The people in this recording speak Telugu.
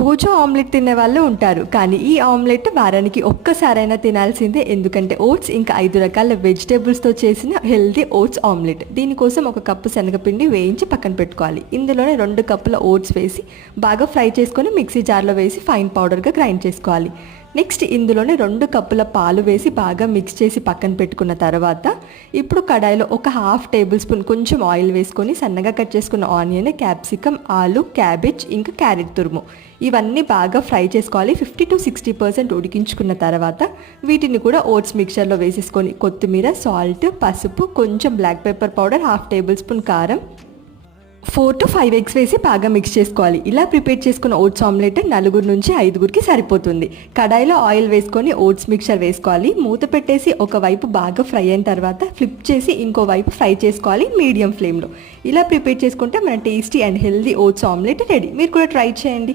రోజు ఆమ్లెట్ తినే వాళ్ళు ఉంటారు, కానీ ఈ ఆమ్లెట్ వారానికి ఒక్కసారైనా తినాల్సిందే. ఎందుకంటే ఓట్స్ ఇంకా 5 రకాల వెజిటేబుల్స్తో చేసిన హెల్తీ ఓట్స్ ఆమ్లెట్. దీనికోసం 1 కప్పు శనగపిండి వేయించి పక్కన పెట్టుకోవాలి. ఇందులోనే 2 కప్పుల ఓట్స్ వేసి బాగా ఫ్రై చేసుకొని మిక్సీ జార్లో వేసి ఫైన్ పౌడర్గా గ్రైండ్ చేసుకోవాలి. నెక్స్ట్ ఇందులోనే 2 కప్పుల పాలు వేసి బాగా మిక్స్ చేసి పక్కన పెట్టుకున్న తర్వాత ఇప్పుడు కడాయిలో 1/2 టేబుల్ స్పూన్ కొంచెం ఆయిల్ వేసుకొని సన్నగా కట్ చేసుకున్న ఆనియన్, క్యాప్సికమ్, ఆలు, క్యాబేజ్ ఇంకా క్యారెట్ తురుము ఇవన్నీ బాగా ఫ్రై చేసుకోవాలి. 50 to 60% ఉడికించుకున్న తర్వాత వీటిని కూడా ఓట్స్ మిక్చర్లో వేసేసుకొని కొత్తిమీర, సాల్ట్, పసుపు, కొంచెం black pepper powder, 1/2 tablespoon కారం, 4 to 5 ఎగ్స్ వేసి బాగా మిక్స్ చేసుకోవాలి. ఇలా ప్రిపేర్ చేసుకున్న ఓట్స్ ఆమ్లెట్ 4 నుంచి 5కి సరిపోతుంది. కడాయిలో ఆయిల్ వేసుకొని ఓట్స్ మిక్చర్ వేసుకోవాలి. మూత పెట్టేసి ఒకవైపు బాగా ఫ్రై అయిన తర్వాత ఫ్లిప్ చేసి ఇంకోవైపు ఫ్రై చేసుకోవాలి మీడియం ఫ్లేమ్లో. ఇలా ప్రిపేర్ చేసుకుంటే మన tasty and healthy oats omelette ready. మీరు కూడా ట్రై చేయండి.